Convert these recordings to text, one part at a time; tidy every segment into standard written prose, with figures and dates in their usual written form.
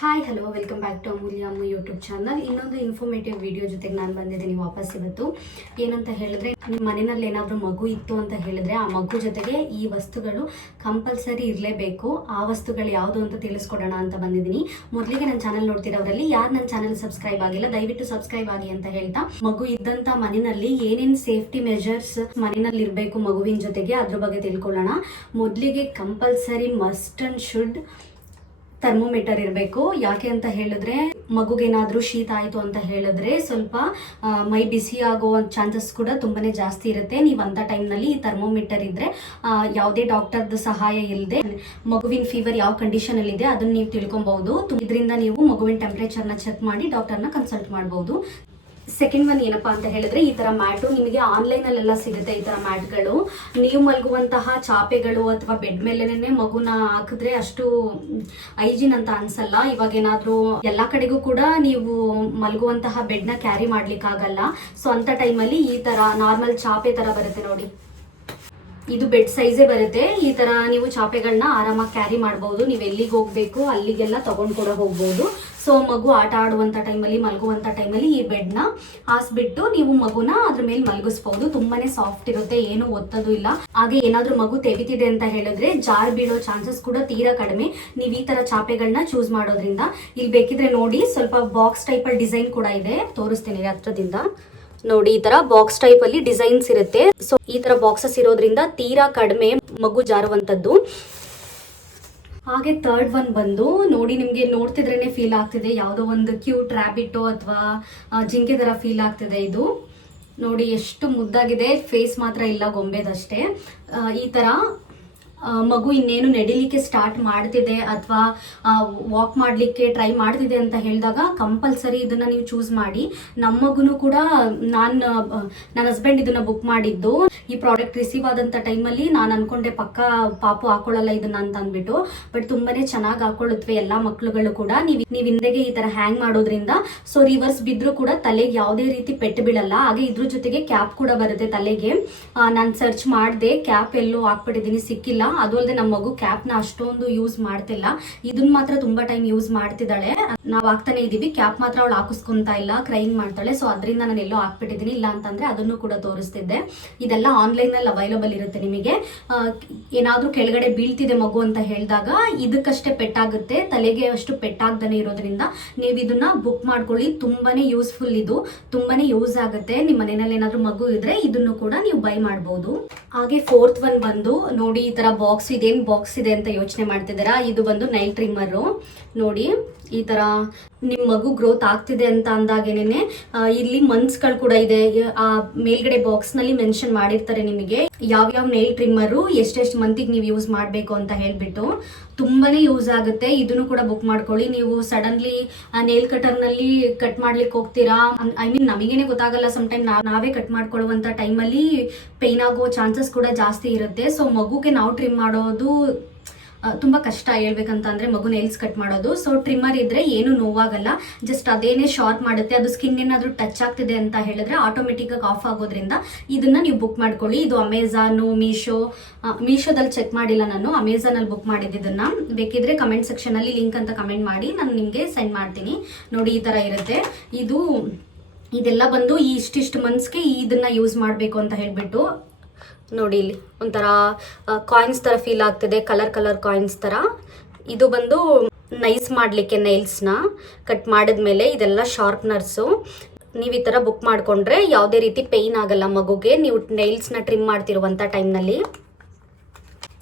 Hi hello welcome back to Amulya ಅಮ್ಮ YouTube channel. ಇನ್ನೊಂದು informative video ಜೊತೆಗೆ ನಾನು ಬಂದಿದ್ದೀನಿ ವಾಪಸ್. ಇವತ್ತು ಏನಂತ ಹೇಳಿದ್ರೆ, ನಿಮ್ಮ ಮನೆಯಲ್ಲಿ ಏನಾದರೂ ಮಗು ಇತ್ತು ಅಂತ ಹೇಳಿದ್ರೆ ಆ ಮಗು ಜೊತೆಗೆ ಈ ವಸ್ತುಗಳು ಕಂಪಲ್ಸರಿ ಇರಲೇಬೇಕು. ಆ ವಸ್ತುಗಳು ಯಾವುದು ಅಂತ ತಿಳಿಸ್ಕೊಡೋಣ ಅಂತ ಬಂದಿದ್ದೀನಿ. ಮೊದಲಿಗೆ ನನ್ನ ಚಾನಲ್ ನೋಡ್ತಿರೋರಲ್ಲಿ ಯಾರು ನನ್ನ ಚಾನಲ್ ಸಬ್ಸ್ಕ್ರೈಬ್ ಆಗಿಲ್ಲ ದಯವಿಟ್ಟು ಸಬ್ಸ್ಕ್ರೈಬ್ ಆಗಿ ಅಂತ ಹೇಳ್ತಾ, ಮಗು ಇದ್ದಂಥ ಮನೆಯಲ್ಲಿ ಏನೇನು ಸೇಫ್ಟಿ ಮೆಜರ್ಸ್ ಮನೆಯಲ್ಲಿ ಇರಬೇಕು ಮಗುವಿನ ಜೊತೆಗೆ ಅದ್ರ ಬಗ್ಗೆ ತಿಳ್ಕೊಳ್ಳೋಣ. ಮೊದಲಿಗೆ compulsory must and should thermometer ಇರಬೇಕು. ಯಾಕೆ ಅಂತ ಹೇಳಿದ್ರೆ, ಮಗುಗೇನಾದರೂ ಶೀತ ಆಯಿತು ಅಂತ ಹೇಳಿದ್ರೆ ಸ್ವಲ್ಪ ಮೈ ಬಿಸಿ ಆಗೋ ಚಾನ್ಸಸ್ ಕೂಡ ತುಂಬಾ ಜಾಸ್ತಿ ಇರುತ್ತೆ. ನೀವು ಅಂಥ ಟೈಮ್ನಲ್ಲಿ ಈ ಥರ್ಮೋಮೀಟರ್ ಇದ್ದರೆ ಯಾವುದೇ ಡಾಕ್ಟರ್ದು ಸಹಾಯ ಇಲ್ಲದೆ ಮಗುವಿನ ಫೀವರ್ ಯಾವ ಕಂಡೀಷನಲ್ಲಿದೆ ಅದನ್ನು ನೀವು ತಿಳ್ಕೊಬಹುದು. ಇದರಿಂದ ನೀವು ಮಗುವಿನ ಟೆಂಪ್ರೇಚರ್ನ ಚೆಕ್ ಮಾಡಿ ಡಾಕ್ಟರ್ನ ಕನ್ಸಲ್ಟ್ ಮಾಡ್ಬೋದು. ಸೆಕೆಂಡ್ ಒನ್ ಏನಪ್ಪಾ ಅಂತ ಹೇಳಿದ್ರೆ, ಈ ತರ ಮ್ಯಾಟು ನಿಮಗೆ ಆನ್ಲೈನಲ್ಲೆಲ್ಲ ಸಿಗುತ್ತೆ. ಈ ತರ ಮ್ಯಾಟ್ಗಳು ನೀವು ಮಲಗುವಂತಹ ಚಾಪೆಗಳು ಅಥವಾ ಬೆಡ್ ಮೇಲೆನೇ ಮಗುನ ಹಾಕಿದ್ರೆ ಅಷ್ಟು ಹೈಜಿನ್ ಅಂತ ಅನ್ಸಲ್ಲ. ಇವಾಗ ಏನಾದರೂ ಎಲ್ಲ ಕಡೆಗೂ ಕೂಡ ನೀವು ಮಲಗುವಂತಹ ಬೆಡ್ನ ಕ್ಯಾರಿ ಮಾಡ್ಲಿಕ್ಕಾಗಲ್ಲ. ಸೊ ಅಂತ ಟೈಮಲ್ಲಿ ಈ ತರ ನಾರ್ಮಲ್ ಚಾಪೆ ತರ ಬರುತ್ತೆ ನೋಡಿ, ಇದು ಬೆಡ್ ಸೈಜೇ ಬರುತ್ತೆ. ಈ ತರ ನೀವು ಚಾಪೆಗಳನ್ನ ಆರಾಮಾಗಿ ಕ್ಯಾರಿ ಮಾಡಬಹುದು. ನೀವು ಎಲ್ಲಿಗೆ ಹೋಗ್ಬೇಕು ಅಲ್ಲಿಗೆಲ್ಲ ತಗೊಂಡು ಕೂಡ ಹೋಗ್ಬೋದು. ಸೊ ಮಗು ಆಟ ಆಡುವಂಥ ಟೈಮಲ್ಲಿ ಮಲಗುವಂಥ ಟೈಮಲ್ಲಿ ಈ ಬೆಡ್ನ ಹಾಸ್ಬಿಟ್ಟು ನೀವು ಮಗುನ ಅದ್ರ ಮೇಲೆ ಮಲಗಿಸ್ಬಹುದು. ತುಂಬಾನೇ ಸಾಫ್ಟ್ ಇರುತ್ತೆ, ಏನು ಒತ್ತೋದು ಇಲ್ಲ. ಹಾಗೆ ಏನಾದರೂ ಮಗು ತೆವಿತಿದೆ ಅಂತ ಹೇಳಿದ್ರೆ ಜಾರ್ ಬೀಳೋ ಚಾನ್ಸಸ್ ಕೂಡ ತೀರಾ ಕಡಿಮೆ ನೀವು ಈ ತರ ಚಾಪೆಗಳನ್ನ ಚೂಸ್ ಮಾಡೋದ್ರಿಂದ. ಇಲ್ಲಿ ಬೇಕಿದ್ರೆ ನೋಡಿ, ಸ್ವಲ್ಪ ಬಾಕ್ಸ್ ಟೈಪಲ್ಲಿ ಡಿಸೈನ್ ಕೂಡ ಇದೆ, ತೋರಿಸ್ತೀನಿ ಹತ್ರದಿಂದ ನೋಡಿ. ಈ ತರ ಬಾಕ್ಸ್ ಟೈಪ್ ಅಲ್ಲಿ ಡಿಸೈನ್ಸ್ ಇರುತ್ತೆ. ಸೊ ಈ ತರ ಬಾಕ್ಸಸ್ ಇರೋದ್ರಿಂದ ತೀರಾ ಕಡಿಮೆ ಮಗು ಜಾರುವಂತದ್ದು. ಹಾಗೆ ಥರ್ಡ್ ಒನ್ ಬಂದು ನೋಡಿ, ನಿಮ್ಗೆ ನೋಡ್ತಿದ್ರೇನೆ ಫೀಲ್ ಆಗ್ತಿದೆ ಯಾವುದೋ ಒಂದು ಕ್ಯೂಟ್ ರ್ಯಾಬಿಟೋ ಅಥವಾ ಜಿಂಕೆ ತರ ಫೀಲ್ ಆಗ್ತಿದೆ. ಇದು ನೋಡಿ ಎಷ್ಟು ಮುದ್ದಾಗಿದೆ, ಫೇಸ್ ಮಾತ್ರ ಇಲ್ಲ ಗೊಂಬೆದಷ್ಟೇ. ಈ ತರ ಮಗು ಇನ್ನೇನು ನಡಿಲಿಕ್ಕೆ ಸ್ಟಾರ್ಟ್ ಮಾಡ್ತಿದೆ ಅಥವಾ ವಾಕ್ ಮಾಡಲಿಕ್ಕೆ ಟ್ರೈ ಮಾಡ್ತಿದೆ ಅಂತ ಹೇಳಿದಾಗ ಕಂಪಲ್ಸರಿ ಇದನ್ನ ನೀವು ಚೂಸ್ ಮಾಡಿ. ನಮ್ಮ ಮಗುನು ಕೂಡ ನನ್ನ ಹಸ್ಬೆಂಡ್ ಇದನ್ನ ಬುಕ್ ಮಾಡಿದ್ದು. ಈ ಪ್ರಾಡಕ್ಟ್ ರಿಸೀವ್ ಆದಂಥ ಟೈಮಲ್ಲಿ ನಾನು ಅನ್ಕೊಂಡೆ ಪಕ್ಕ ಪಾಪು ಹಾಕೊಳ್ಳಲ್ಲ ಇದನ್ನ ಅಂತ ಅಂದ್ಬಿಟ್ಟು, ಬಟ್ ತುಂಬಾನೇ ಚೆನ್ನಾಗಿ ಹಾಕೊಳ್ಳುತ್ತವೆ ಎಲ್ಲ ಮಕ್ಳುಗಳು ಕೂಡ. ನೀವು ಹಿಂದೆಗೆ ಈ ತರ ಹ್ಯಾಂಗ್ ಮಾಡೋದ್ರಿಂದ ಸೊ ರಿವರ್ಸ್ ಬಿದ್ರು ಕೂಡ ತಲೆಗೆ ಯಾವುದೇ ರೀತಿ ಪೆಟ್ಟು ಬೀಳಲ್ಲ. ಹಾಗೆ ಇದ್ರ ಜೊತೆಗೆ ಕ್ಯಾಪ್ ಕೂಡ ಬರುತ್ತೆ ತಲೆಗೆ. ನಾನು ಸರ್ಚ್ ಮಾಡಿದೆ, ಕ್ಯಾಪ್ ಎಲ್ಲೂ ಹಾಕ್ಬಿಟ್ಟಿದ್ದೀನಿ, ಸಿಕ್ಕಿಲ್ಲ. ಅದು ಅಲ್ಲದೆ ನಮ್ಮ ಮಗು ಕ್ಯಾಪ್ ನ ಅಷ್ಟೊಂದು ಯೂಸ್ ಮಾಡ್ತಿಲ್ಲ, ಇದನ್ನ ಮಾತ್ರ ತುಂಬಾ ಟೈಮ್ ಯೂಸ್ ಮಾಡ್ತಿದ್ದಾಳೆ. ನಾವು ಹಾಕ್ತಾನೆ ಇದೀವಿ, ಕ್ಯಾಪ್ ಮಾತ್ರ ಅವಳು ಹಾಕಿಸ್ಕೊಂತಾ ಇಲ್ಲ, ಕ್ರೈಂಗ್ ಮಾಡ್ತಾಳೆ. ಸೊ ಅದರಿಂದ ನಾನು ಎಲ್ಲೋ ಹಾಕ್ಬಿಟ್ಟಿದ್ದೀನಿ. ಇಲ್ಲ ಅಂತಂದ್ರೆ ಅದನ್ನು ಕೂಡ ತೋರಿಸ್ತಿದ್ದೆ. ಇದೆಲ್ಲ ಆನ್ಲೈನ್ ನಲ್ಲಿ ಅವೈಲಬಲ್ ಇರುತ್ತೆ. ನಿಮಗೆ ಏನಾದ್ರೂ ಕೆಳಗಡೆ ಬೀಳ್ತಿದೆ ಮಗು ಅಂತ ಹೇಳಿದಾಗ ಇದಕ್ಕಷ್ಟೇ ಪೆಟ್ಟಾಗುತ್ತೆ, ತಲೆಗೆ ಅಷ್ಟು ಪೆಟ್ಟಾಗ್ದಾನೆ ಇರೋದ್ರಿಂದ ನೀವು ಇದನ್ನ ಬುಕ್ ಮಾಡ್ಕೊಳ್ಳಿ. ತುಂಬಾನೇ ಯೂಸ್ಫುಲ್, ಇದು ತುಂಬಾನೇ ಯೂಸ್ ಆಗುತ್ತೆ. ನಿಮ್ಮ ಮನೆಯಲ್ಲಿ ಏನಾದ್ರೂ ಮಗು ಇದ್ರೆ ಇದನ್ನು ಕೂಡ ನೀವು ಬೈ ಮಾಡಬಹುದು. ಹಾಗೆ ಫೋರ್ತ್ ಒನ್ ಬಂದು ನೋಡಿ, ಈ ತರ ಬಾಕ್ಸ್, ಇದೇನು ಬಾಕ್ಸ್ ಇದೆ ಅಂತ ಯೋಚನೆ ಮಾಡ್ತಿದ್ದೀರಾ, ಇದು ಬಂದು ನೈಲ್ ಟ್ರಿಮ್ಮರ್ ನೋಡಿ. ಈ ತರ ನಿಮ್ ಮಗು ಗ್ರೋತ್ ಆಗ್ತಿದೆ ಅಂತ ಅಂದಾಗೇನೆ ಇಲ್ಲಿ ಮಂತ್ಸ್ಗಳು ಕೂಡ ಇದೆ. ಆ ಮೇಲ್ಗಡೆ ಬಾಕ್ಸ್ ನಲ್ಲಿ ಮೆನ್ಷನ್ ಮಾಡಿರ್ತಾರೆ ನಿಮಗೆ ಯಾವ ನೈಲ್ ಟ್ರಿಮ್ಮರು ಎಷ್ಟೆಷ್ಟು ಮಂತಿಗೆ ನೀವು ಯೂಸ್ ಮಾಡಬೇಕು ಅಂತ ಹೇಳ್ಬಿಟ್ಟು. ತುಂಬಾನೇ ಯೂಸ್ ಆಗುತ್ತೆ. ಇದನ್ನು ಕೂಡ ಬುಕ್ ಮಾಡ್ಕೊಳ್ಳಿ. ನೀವು ಸಡನ್ಲಿ ನೇಲ್ ಕಟರ್ ನಲ್ಲಿ ಕಟ್ ಮಾಡ್ಲಿಕ್ಕೆ ಹೋಗ್ತೀರಾ, ಐ ಮೀನ್ ನಮಗೇನೆ ಗೊತ್ತಾಗಲ್ಲ, ಸಮ್ ಟೈಮ್ ನಾವೇ ಕಟ್ ಮಾಡ್ಕೊಳ್ಳುವಂತ ಟೈಮಲ್ಲಿ ಪೇನ್ ಆಗೋ ಚಾನ್ಸಸ್ ಕೂಡ ಜಾಸ್ತಿ ಇರುತ್ತೆ. ಸೊ ಮಗುಗೆ ನಾವು ಟ್ರಿಮ್ ಮಾಡೋದು ತುಂಬಾ ಕಷ್ಟ ಹೇಳ್ಬೇಕಂತ ಅಂದ್ರೆ, ಮಗು ನೇಲ್ಸ್ ಕಟ್ ಮಾಡೋದು. ಸೊ ಟ್ರಿಮ್ಮರ್ ಇದ್ರೆ ಏನು ನೋವಾಗಲ್ಲ, ಜಸ್ಟ್ ಅದೇನೆ ಶಾರ್ಪ್ ಮಾಡುತ್ತೆ. ಅದು ಸ್ಕಿನ್ ಏನಾದ್ರೂ ಟಚ್ ಆಗ್ತಿದೆ ಅಂತ ಹೇಳಿದ್ರೆ ಆಟೋಮೆಟಿಕ್ ಆಗಿ ಆಫ್ ಆಗೋದ್ರಿಂದ ಇದನ್ನ ನೀವು ಬುಕ್ ಮಾಡ್ಕೊಳ್ಳಿ. ಇದು ಅಮೆಝಾನ್, ಮೀಶೋದಲ್ಲಿ ಚೆಕ್ ಮಾಡಿಲ್ಲ ನಾನು, ಅಮೆಝಾನ್ ಅಲ್ಲಿ ಬುಕ್ ಮಾಡಿದ್ದನ್ನ. ಬೇಕಿದ್ರೆ ಕಮೆಂಟ್ ಸೆಕ್ಷನ್ ಅಲ್ಲಿ ಲಿಂಕ್ ಅಂತ ಕಮೆಂಟ್ ಮಾಡಿ, ನಾನು ನಿಮ್ಗೆ ಸೆಂಡ್ ಮಾಡ್ತೀನಿ. ನೋಡಿ ಈ ತರ ಇರುತ್ತೆ. ಇದೆಲ್ಲ ಬಂದು ಈ ಇಷ್ಟಿಷ್ಟು ಮಂತ್ಸ್ಗೆ ಇದನ್ನ ಯೂಸ್ ಮಾಡಬೇಕು ಅಂತ ಹೇಳ್ಬಿಟ್ಟು ನೋಡಿ. ಇಲ್ಲಿ ಒಂಥರ ಕಾಯಿನ್ಸ್ ತರ ಫೀಲ್ ಆಗ್ತಿದೆ, ಕಲರ್ ಕಾಯಿನ್ಸ್ ತರ. ಇದು ಬಂದು ನೈಸ್ ಮಾಡಲಿಕ್ಕೆ ನೈಲ್ಸ್ನ ಕಟ್ ಮಾಡಿದ್ಮೇಲೆ ಇದೆಲ್ಲ ಶಾರ್ಪ್ನರ್ಸು. ನೀವು ಈ ಥರ ಬುಕ್ ಮಾಡಿಕೊಂಡ್ರೆ ಯಾವುದೇ ರೀತಿ ಪೇಯ್ನ್ ಆಗಲ್ಲ ಮಗುಗೆ, ನೀವು ನೈಲ್ಸ್ನ ಟ್ರಿಮ್ ಮಾಡ್ತಿರುವಂಥ ಟೈಮ್ನಲ್ಲಿ.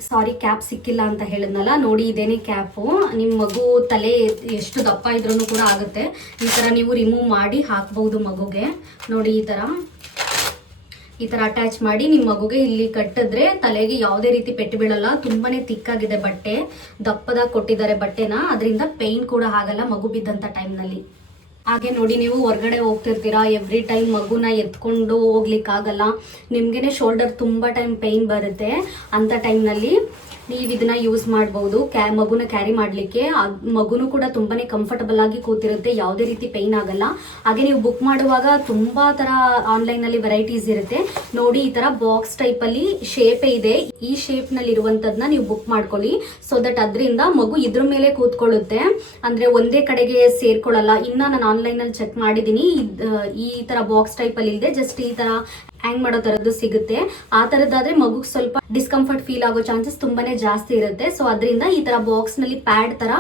ಸಾರಿ, ಕ್ಯಾಪ್ ಸಿಕ್ಕಿಲ್ಲ ಅಂತ ಹೇಳಿದ್ನಲ್ಲ, ನೋಡಿ ಇದೇನೇ ಕ್ಯಾಪು. ನಿಮ್ಮ ಮಗು ತಲೆ ಎಷ್ಟು ದಪ್ಪ ಇದ್ರೂ ಕೂಡ ಆಗುತ್ತೆ. ಈ ಥರ ನೀವು ರಿಮೂವ್ ಮಾಡಿ ಹಾಕ್ಬಹುದು ಮಗುಗೆ. ನೋಡಿ ಈ ತರ ಅಟ್ಯಾಚ್ ಮಾಡಿ ನಿಮ್ಮ ಮಗುಗೆ ಇಲ್ಲಿ ಕಟ್ಟಿದ್ರೆ ತಲೆಗೆ ಯಾವುದೇ ರೀತಿ ಪೆಟ್ಟು ಬೀಳಲ್ಲ. ತುಂಬಾನೇ ತಿಕ್ಕಾಗಿದೆ ಬಟ್ಟೆ, ದಪ್ಪದಾಗಿ ಕೊಟ್ಟಿದ್ದಾರೆ ಬಟ್ಟೆನ, ಅದರಿಂದ ಪೇಯ್ನ್ ಕೂಡ ಆಗಲ್ಲ ಮಗು ಬಿದ್ದಂತ ಟೈಮ್ನಲ್ಲಿ. ಹಾಗೆ ನೋಡಿ, ನೀವು ಹೊರಗಡೆ ಹೋಗ್ತಿರ್ತೀರಾ, ಎವ್ರಿ ಟೈಮ್ ಮಗುನ ಎತ್ಕೊಂಡು ಹೋಗ್ಲಿಕ್ಕಾಗಲ್ಲ, ನಿಮ್ಗೇನೆ ಶೋಲ್ಡರ್ ತುಂಬ ಟೈಮ್ ಪೇಯ್ನ್ ಬರುತ್ತೆ. ಅಂಥ ಟೈಮ್ನಲ್ಲಿ ನೀವು ಇದನ್ನ ಯೂಸ್ ಮಾಡಬಹುದು ಮಗುನ ಕ್ಯಾರಿ ಮಾಡಲಿಕ್ಕೆ. ಮಗುನು ಕೂಡ ತುಂಬಾನೇ ಕಂಫರ್ಟಬಲ್ ಆಗಿ ಕೂತಿರುತ್ತೆ, ಯಾವುದೇ ರೀತಿ ಪೈನ್ ಆಗಲ್ಲ. ಹಾಗೆ ನೀವು ಬುಕ್ ಮಾಡುವಾಗ ತುಂಬಾ ತರ ಆನ್ಲೈನ್ ಅಲ್ಲಿ ವೆರೈಟೀಸ್ ಇರುತ್ತೆ ನೋಡಿ. ಈ ತರ ಬಾಕ್ಸ್ ಟೈಪ್ ಅಲ್ಲಿ ಶೇಪ್ ಇದೆ, ಈ ಶೇಪ್ ನಲ್ಲಿ ಇರುವಂತದ್ನ ನೀವು ಬುಕ್ ಮಾಡ್ಕೊಳ್ಳಿ. ಸೊ ದಟ್ ಅದರಿಂದ ಮಗು ಇದ್ರ ಮೇಲೆ ಕೂತ್ಕೊಳ್ಳುತ್ತೆ, ಅಂದ್ರೆ ಒಂದೇ ಕಡೆಗೆ ಸೇರ್ಕೊಳ್ಳಲ್ಲ. ಇನ್ನ ನಾನು ಆನ್ಲೈನ್ ಅಲ್ಲಿ ಚೆಕ್ ಮಾಡಿದೀನಿ, ಈ ತರ ಬಾಕ್ಸ್ ಟೈಪ್ ಅಲ್ಲಿ ಇದೆ, ಜಸ್ಟ್ ಈ ತರ ಹ್ಯಾಂಗ್ ಮಾಡೋ ತರದ್ದು ಸಿಗುತ್ತೆ. ಆ ತರದ್ದಾದ್ರೆ ಮಗುಗೆ ಸ್ವಲ್ಪ ಡಿಸ್ಕಂಫರ್ಟ್ ಫೀಲ್ ಆಗೋ ಚಾನ್ಸಸ್ ತುಂಬಾನೇ ಜಾಸ್ತಿ ಇರುತ್ತೆ. ಸೊ ಅದರಿಂದ ಈ ತರ ಬಾಕ್ಸ್ ನಲ್ಲಿ ಪ್ಯಾಡ್ ತರ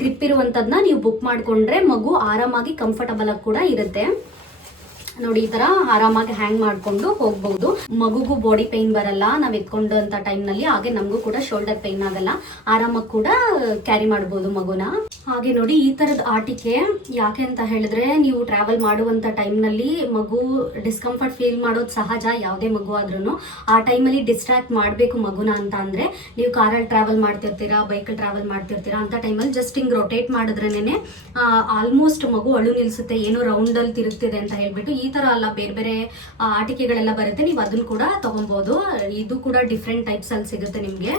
ಗ್ರಿಪ್ ಇರುವಂತದ್ನ ನೀವು ಬುಕ್ ಮಾಡ್ಕೊಂಡ್ರೆ ಮಗು ಆರಾಮಾಗಿ ಕಂಫರ್ಟಬಲ್ ಆಗಿ ಕೂಡ ಇರುತ್ತೆ ನೋಡಿ. ಈ ತರ ಆರಾಮಾಗಿ ಹ್ಯಾಂಗ್ ಮಾಡ್ಕೊಂಡು ಹೋಗ್ಬಹುದು. ಮಗುಗೂ ಬಾಡಿ ಪೈನ್ ಬರಲ್ಲ ನಾವ್ ಎತ್ಕೊಂಡಂತ ಟೈಮ್ ನಲ್ಲಿ, ಹಾಗೆ ನಮಗೂ ಕೂಡ ಶೋಲ್ಡರ್ ಪೈನ್ ಆಗಲ್ಲ, ಆರಾಮಾಗಿ ಕೂಡ ಕ್ಯಾರಿ ಮಾಡಬಹುದು ಮಗುನ. ಹಾಗೆ ನೋಡಿ ಈ ತರದ ಆಟಿಕೆ ಯಾಕೆ ಅಂತ ಹೇಳಿದ್ರೆ, ನೀವು ಟ್ರಾವೆಲ್ ಮಾಡುವಂತ ಟೈಮ್ ನಲ್ಲಿ ಮಗು ಡಿಸ್ಕಂಫರ್ಟ್ ಫೀಲ್ ಮಾಡೋದು ಸಹಜ, ಯಾವುದೇ ಮಗು ಆದ್ರೂ. ಆ ಟೈಮಲ್ಲಿ ಡಿಸ್ಟ್ರಾಕ್ಟ್ ಮಾಡಬೇಕು ಮಗುನ ಅಂತ ಅಂದ್ರೆ, ನೀವು ಕಾರಲ್ಲಿ ಟ್ರಾವೆಲ್ ಮಾಡ್ತಿರ್ತೀರಾ, ಬೈಕಲ್ಲಿ ಟ್ರಾವೆಲ್ ಮಾಡ್ತಿರ್ತೀರಾ ಅಂತ ಟೈಮಲ್ಲಿ ಜಸ್ಟ್ ಹಿಂಗ್ ರೊಟೇಟ್ ಮಾಡಿದ್ರೇನೆ ಆಲ್ಮೋಸ್ಟ್ ಮಗು ಅಳು ನಿಲ್ಸುತ್ತೆ, ಏನೋ ರೌಂಡ್ ಅಲ್ಲಿ ತಿರುಗ್ತಿದೆ ಅಂತ ಹೇಳ್ಬಿಟ್ಟು. ಈ ತರ ಅಲ್ಲ, ಬೇರೆ ಬೇರೆ ಆಟಿಕೆಗಳೆಲ್ಲ ಬರುತ್ತೆ, ನೀವು ಅದನ್ನ ಕೂಡ ತಗೊಬಹುದು. ಇದು ಕೂಡ ಡಿಫ್ರೆಂಟ್ ಟೈಪ್ಸ್ ಅಲ್ಲಿ ಸಿಗುತ್ತೆ ನಿಮ್ಗೆ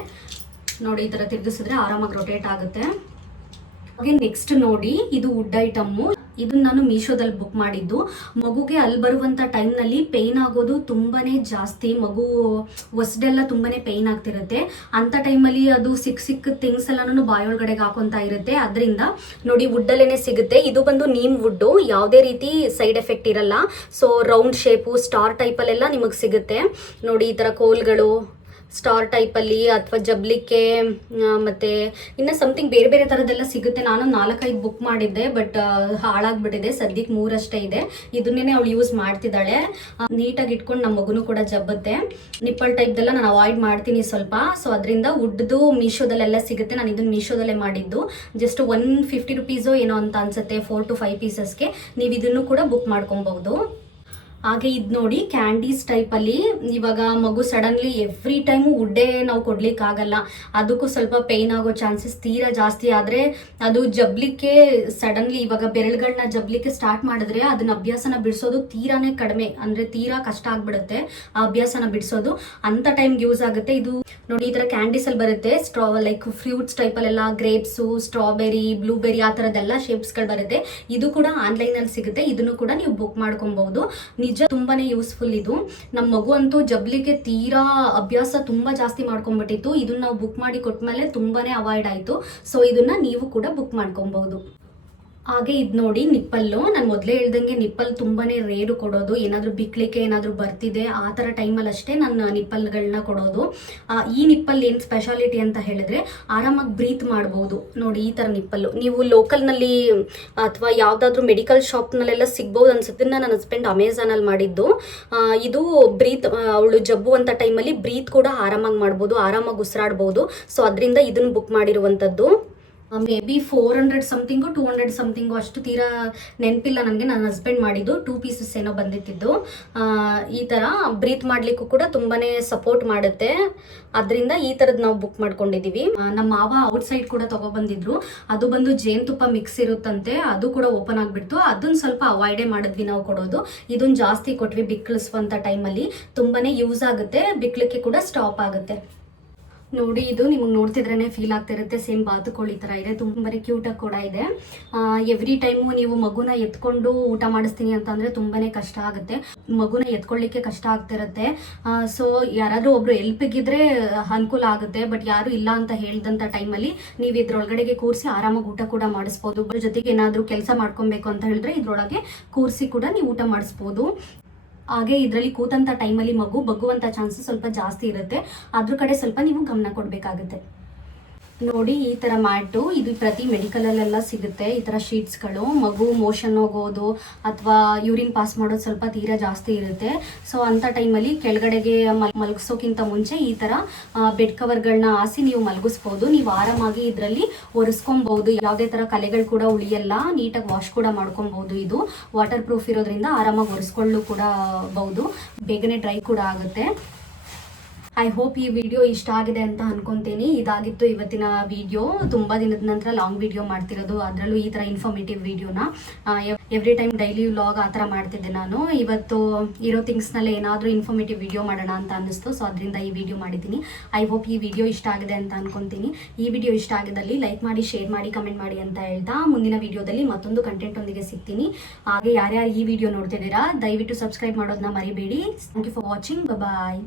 ನೋಡಿ. ಈ ತರ ತಿರ್ಗಿಸಿದ್ರೆ ಆರಾಮಾಗಿ ರೊಟೇಟ್ ಆಗುತ್ತೆ. ಹಾಗೆ ನೆಕ್ಸ್ಟ್ ನೋಡಿ, ಇದು ವುಡ್ ಐಟಮ್ಮು. ಇದನ್ನ ನಾನು ಮೀಶೋದಲ್ಲಿ ಬುಕ್ ಮಾಡಿದ್ದು. ಮಗುಗೆ ಅಲ್ಲಿ ಬರುವಂತ ಟೈಮ್ ನಲ್ಲಿ ಪೇನ್ ಆಗೋದು ತುಂಬಾನೇ ಜಾಸ್ತಿ, ಮಗು ಹೊಸಡೆಲ್ಲ ತುಂಬಾನೇ ಪೇನ್ ಆಗ್ತಿರುತ್ತೆ. ಅಂತ ಟೈಮಲ್ಲಿ ಅದು ಸಿಕ್ಕ ಥಿಂಗ್ಸ್ ಎಲ್ಲಾನು ಬಾಯೊಳಗಡೆಗೆ ಹಾಕೊಂತ ಇರುತ್ತೆ. ಅದರಿಂದ ನೋಡಿ ವುಡ್ ಅಲ್ಲೇನೆ ಸಿಗುತ್ತೆ. ಇದು ಬಂದು ನೀಮ್ ವುಡ್, ಯಾವುದೇ ರೀತಿ ಸೈಡ್ ಎಫೆಕ್ಟ್ ಇರಲ್ಲ. So round shape star type ಅಲ್ಲೆಲ್ಲ ನಿಮಗೆ ಸಿಗುತ್ತೆ ನೋಡಿ. ಈ ತರ ಕೋಲ್ಗಳು ಸ್ಟಾರ್ ಟೈಪ್ ಅಲ್ಲಿ ಅಥವಾ ಜಬ್ಲಿಕ್ಕೆ ಮತ್ತೆ ಇನ್ನ ಸಮಥಿಂಗ್ ಬೇರೆ ಬೇರೆ ತರದೆಲ್ಲ ಸಿಗುತ್ತೆ. ನಾನು 4-5 ಬುಕ್ ಮಾಡಿದ್ದೆ, ಬಟ್ ಹಾಳಾಗ್ಬಿಟ್ಟಿದೆ. ಸದ್ಯಕ್ಕೆ 3 ಅಷ್ಟೇ ಇದೆ. ಇದನ್ನೇ ಅವಳು ಯೂಸ್ ಮಾಡ್ತಿದ್ದಾಳೆ. ನೀಟಾಗಿ ಇಟ್ಕೊಂಡು ನಮ್ಮ ಮಗುನು ಕೂಡ ಜಬ್ಬುತ್ತೆ. ನಿಪ್ಪಲ್ ಟೈಪ್ದೆಲ್ಲ ನಾನು ಅವಾಯ್ಡ್ ಮಾಡ್ತೀನಿ ಸ್ವಲ್ಪ. ಸೊ ಅದರಿಂದ ವುಡ್ದು ಮೀಶೋದಲ್ಲೆಲ್ಲ ಸಿಗುತ್ತೆ. ನಾನು ಇದನ್ನ ಮೀಶೋದಲ್ಲೇ ಮಾಡಿದ್ದು. ಜಸ್ಟ್ 150 ರುಪೀಸು ಏನೋ ಅಂತ ಅನ್ಸುತ್ತೆ, 4 to 5 ಪೀಸಸ್ಗೆ. ನೀವು ಇದನ್ನು ಕೂಡ ಬುಕ್ ಮಾಡ್ಕೊಬಹುದು. ಹಾಗೆ ಇದು ನೋಡಿ ಕ್ಯಾಂಡೀಸ್ ಟೈಪ್ ಅಲ್ಲಿ. ಇವಾಗ ಮಗು ಸಡನ್ಲಿ ಎವ್ರಿ ಟೈಮು ವುಡ್ಡೇ ನಾವು ಕೊಡ್ಲಿಕ್ಕೆ ಆಗಲ್ಲ, ಅದಕ್ಕೂ ಸ್ವಲ್ಪ ಪೇನ್ ಆಗೋ ಚಾನ್ಸಸ್ ತೀರಾ ಜಾಸ್ತಿ. ಆದ್ರೆ ಅದು ಜಬ್ಲಿಕ್ಕೆ ಸಡನ್ಲಿ ಇವಾಗ ಬೆರಳುಗಳನ್ನ ಜಬ್ಲಿಕ್ಕೆ ಸ್ಟಾರ್ಟ್ ಮಾಡಿದ್ರೆ ಅದನ್ನ ಅಭ್ಯಾಸನ ಬಿಡಿಸೋದು ತೀರಾನೇ ಕಡಿಮೆ, ಅಂದ್ರೆ ತೀರಾ ಕಷ್ಟ ಆಗ್ಬಿಡುತ್ತೆ ಆ ಅಭ್ಯಾಸನ ಬಿಡಿಸೋದು. ಅಂತ ಟೈಮ್ಗೆ ಯೂಸ್ ಆಗುತ್ತೆ ಇದು ನೋಡಿ. ಈ ತರ ಕ್ಯಾಂಡೀಸ್ ಅಲ್ಲಿ ಬರುತ್ತೆ, ಲೈಕ್ ಫ್ರೂಟ್ಸ್ ಟೈಪ್ ಅಲ್ಲೆಲ್ಲ, ಗ್ರೇಪ್ಸು, ಸ್ಟ್ರಾಬೆರಿ, ಬ್ಲೂಬೆರಿ ಆ ತರದೆಲ್ಲ ಶೇಪ್ಸ್ ಗಳು ಬರುತ್ತೆ. ಇದು ಕೂಡ ಆನ್ಲೈನ್ ಅಲ್ಲಿ ಸಿಗುತ್ತೆ, ಇದನ್ನು ಕೂಡ ನೀವು ಬುಕ್ ಮಾಡ್ಕೊಬಹುದು. ನಿಜ ತುಂಬಾನೇ ಯೂಸ್ಫುಲ್ ಇದು. ನಮ್ಮ ಮಗು ಅಂತೂ ಜಬ್ಲಿಗೆ ತೀರಾ ಅಭ್ಯಾಸ ತುಂಬಾ ಜಾಸ್ತಿ ಮಾಡ್ಕೊಂಡ್ಬಿಟ್ಟಿತ್ತು. ಇದನ್ನ ನಾವು ಬುಕ್ ಮಾಡಿ ಕೊಟ್ಮೇಲೆ ತುಂಬಾನೇ ಅವಾಯ್ಡ್ ಆಯ್ತು. ಸೊ ಇದನ್ನ ನೀವು ಕೂಡ ಬುಕ್ ಮಾಡ್ಕೊಬಹುದು. ಹಾಗೆ ಇದು ನೋಡಿ ನಿಪ್ಪಲ್ಲು. ನಾನು ಮೊದಲೇ ಹೇಳ್ದಂಗೆ ನಿಪ್ಪಲ್ ತುಂಬಾನೇ ರೇರು ಕೊಡೋದು. ಏನಾದರೂ ಬಿಕ್ಲಿಕ್ಕೆ ಏನಾದರೂ ಬರ್ತಿದೆ ಆ ಥರ ಟೈಮಲ್ಲಿ ಅಷ್ಟೇ ನಾನು ನಿಪ್ಪಲ್ಗಳನ್ನ ಕೊಡೋದು. ಈ ನಿಪ್ಪಲ್ ಏನು ಸ್ಪೆಷಾಲಿಟಿ ಅಂತ ಹೇಳಿದ್ರೆ ಆರಾಮಾಗಿ ಬ್ರೀತ್ ಮಾಡ್ಬೋದು ನೋಡಿ. ಈ ಥರ ನಿಪ್ಪಲ್ಲು ನೀವು ಲೋಕಲ್ನಲ್ಲಿ ಅಥವಾ ಯಾವುದಾದ್ರೂ ಮೆಡಿಕಲ್ ಶಾಪ್ನಲ್ಲೆಲ್ಲ ಸಿಗ್ಬೋದು ಅನ್ಸುತ್ತೆ. ನನ್ನ ಹಸ್ಬೆಂಡ್ ಅಮೆಝಾನಲ್ಲಿ ಮಾಡಿದ್ದು ಇದು. ಬ್ರೀತ್ ಅವಳು ಜಬ್ಬು ಅಂತ ಟೈಮಲ್ಲಿ ಬ್ರೀತ್ ಕೂಡ ಆರಾಮಾಗಿ ಮಾಡ್ಬೋದು, ಆರಾಮಾಗಿ ಉಸಿರಾಡ್ಬೋದು. ಸೊ ಅದರಿಂದ ಇದನ್ನು ಬುಕ್ ಮಾಡಿರುವಂಥದ್ದು. ಮೇ ಬಿ 400 ಸಮಥಿಂಗು 200 ಸಮಥಿಂಗು ಅಷ್ಟು ತೀರಾ ನೆನಪಿಲ್ಲ ನನಗೆ. ನನ್ನ ಹಸ್ಬೆಂಡ್ ಮಾಡಿದ್ದು 2 ಪೀಸಸ್ ಏನೋ ಬಂದಿತ್ತಿದ್ದು. ಈ ಥರ ಬ್ರೀತ್ ಮಾಡಲಿಕ್ಕೂ ಕೂಡ ತುಂಬಾ ಸಪೋರ್ಟ್ ಮಾಡುತ್ತೆ. ಅದರಿಂದ ಈ ಥರದ್ದು ನಾವು ಬುಕ್ ಮಾಡ್ಕೊಂಡಿದ್ದೀವಿ. ನಮ್ಮ ಮಾವ ಔಟ್ಸೈಡ್ ಕೂಡ ತೊಗೊಬಂದಿದ್ರು. ಅದು ಬಂದು ಜೇನುತುಪ್ಪ ಮಿಕ್ಸ್ ಇರುತ್ತಂತೆ, ಅದು ಕೂಡ ಓಪನ್ ಆಗಿಬಿಡ್ತು. ಅದನ್ನು ಸ್ವಲ್ಪ ಅವಾಯ್ಡೇ ಮಾಡಿದ್ವಿ ನಾವು ಕೊಡೋದು. ಇದನ್ನು ಜಾಸ್ತಿ ಕೊಟ್ವಿ ಬಿಕ್ಲಿಸುವಂಥ ಟೈಮಲ್ಲಿ. ತುಂಬಾ ಯೂಸ್ ಆಗುತ್ತೆ, ಬಿಕ್ಲಿಕ್ಕೆ ಕೂಡ ಸ್ಟಾಪ್ ಆಗುತ್ತೆ ನೋಡಿ. ಇದು ನಿಮಗೆ ನೋಡ್ತಿದ್ರೇ ಫೀಲ್ ಆಗ್ತಿರುತ್ತೆ, ಸೇಮ್ ಬಾತುಕೋಳಿ ಥರ ಇದೆ, ತುಂಬಾ ಕ್ಯೂಟಾಗಿ ಕೂಡ ಇದೆ. ಎವ್ರಿ ಟೈಮು ನೀವು ಮಗುನ ಎತ್ಕೊಂಡು ಊಟ ಮಾಡಿಸ್ತೀನಿ ಅಂತಂದರೆ ತುಂಬಾ ಕಷ್ಟ ಆಗುತ್ತೆ, ಮಗುನ ಎತ್ಕೊಳ್ಳಿಕ್ಕೆ ಕಷ್ಟ ಆಗ್ತಿರುತ್ತೆ. ಸೊ ಯಾರಾದರೂ ಒಬ್ರು ಎಲ್ಪಿಗಿದ್ರೆ ಅನುಕೂಲ ಆಗುತ್ತೆ. ಬಟ್ ಯಾರು ಇಲ್ಲ ಅಂತ ಹೇಳಿದಂಥ ಟೈಮಲ್ಲಿ ನೀವು ಇದ್ರೊಳಗಡೆಗೆ ಕೂರಿಸಿ ಆರಾಮಾಗಿ ಊಟ ಕೂಡ ಮಾಡಿಸ್ಬೋದು. ಜೊತೆಗೆ ಏನಾದರೂ ಕೆಲಸ ಮಾಡ್ಕೊಬೇಕು ಅಂತ ಹೇಳಿದ್ರೆ ಇದ್ರೊಳಗೆ ಕೂರಿಸಿ ಕೂಡ ನೀವು ಊಟ ಮಾಡಿಸ್ಬೋದು. ಹಾಗೆ ಇದರಲ್ಲಿ ಕೂತಂಥ ಟೈಮಲ್ಲಿ ಮಗು ಬಗ್ಗುವಂಥ ಚಾನ್ಸಸ್ ಸ್ವಲ್ಪ ಜಾಸ್ತಿ ಇರುತ್ತೆ, ಅದ್ರ ಕಡೆ ಸ್ವಲ್ಪ ನೀವು ಗಮನ ಕೊಡಬೇಕಾಗುತ್ತೆ ನೋಡಿ. ಈ ಥರ ಮ್ಯಾಟು ಇದು ಪ್ರತಿ ಮೆಡಿಕಲಲ್ಲೆಲ್ಲ ಸಿಗುತ್ತೆ. ಈ ಥರ ಶೀಟ್ಸ್ಗಳು ಮಗು ಮೋಷನ್ ಹೋಗೋದು ಅಥವಾ ಯೂರಿನ್ ಪಾಸ್ ಮಾಡೋದು ಸ್ವಲ್ಪ ತೀರಾ ಜಾಸ್ತಿ ಇರುತ್ತೆ. ಸೊ ಅಂಥ ಟೈಮಲ್ಲಿ ಕೆಳಗಡೆಗೆ ಮಲಗಿಸೋಕ್ಕಿಂತ ಮುಂಚೆ ಈ ಥರ ಬೆಡ್ ಕವರ್ಗಳನ್ನ ಹಾಸಿ ನೀವು ಮಲಗಿಸ್ಬೋದು. ನೀವು ಆರಾಮಾಗಿ ಇದರಲ್ಲಿ ಒರೆಸ್ಕೊಬಹುದು, ಯಾವುದೇ ಥರ ಕಲೆಗಳು ಕೂಡ ಉಳಿಯಲ್ಲ, ನೀಟಾಗಿ ವಾಶ್ ಕೂಡ ಮಾಡ್ಕೊಬಹುದು. ಇದು ವಾಟರ್ ಪ್ರೂಫ್ ಇರೋದ್ರಿಂದ ಆರಾಮಾಗಿ ಒರೆಸ್ಕೊಳ್ಳು ಕೂಡ ಬಹುದು, ಬೇಗನೆ ಡ್ರೈ ಕೂಡ ಆಗುತ್ತೆ. ಐ ಹೋಪ್ ಈ ವಿಡಿಯೋ ಇಷ್ಟ ಆಗಿದೆ ಅಂತ ಅನ್ಕೊಂತೀನಿ. ಇದಾಗಿತ್ತು ಇವತ್ತಿನ ವಿಡಿಯೋ. ತುಂಬ ದಿನದ ನಂತರ ಲಾಂಗ್ ವಿಡಿಯೋ ಮಾಡ್ತಿರೋದು, ಅದರಲ್ಲೂ ಈ ಥರ ಇನ್ಫಾರ್ಮೇಟಿವ್ ವಿಡಿಯೋನ. ಎವ್ರಿ ಟೈಮ್ ಡೈಲಿ ವ್ಲಾಗ್ ಆ ಥರ ಮಾಡ್ತಿದ್ದೆ ನಾನು. ಇವತ್ತು ಇರೋ ಥಿಂಗ್ಸ್ನಲ್ಲೇ ಏನಾದರೂ ಇನ್ಫಾರ್ಮೇಟಿವ್ ವಿಡಿಯೋ ಮಾಡೋಣ ಅಂತ ಅನ್ನಿಸ್ತು, ಸೊ ಅದರಿಂದ ಈ ವಿಡಿಯೋ ಮಾಡಿದ್ದೀನಿ. ಐ ಹೋಪ್ ಈ ವಿಡಿಯೋ ಇಷ್ಟ ಆಗಿದೆ ಅಂತ ಅನ್ಕೊಂತೀನಿ. ಈ ವಿಡಿಯೋ ಇಷ್ಟ ಆಗಿದ್ದಲ್ಲಿ ಲೈಕ್ ಮಾಡಿ, ಶೇರ್ ಮಾಡಿ, ಕಮೆಂಟ್ ಮಾಡಿ ಅಂತ ಹೇಳ್ತಾ ಮುಂದಿನ ವಿಡಿಯೋದಲ್ಲಿ ಮತ್ತೊಂದು ಕಂಟೆಂಟ್ ಒಂದಿಗೆ ಸಿಗ್ತೀನಿ. ಹಾಗೆ ಯಾರ್ಯಾರು ಈ ವಿಡಿಯೋ ನೋಡ್ತಿದ್ದೀರಾ ದಯವಿಟ್ಟು ಸಬ್ಸ್ಕ್ರೈಬ್ ಮಾಡೋದನ್ನ ಮರಿಬೇಡಿ. Thank you for watching. Bye.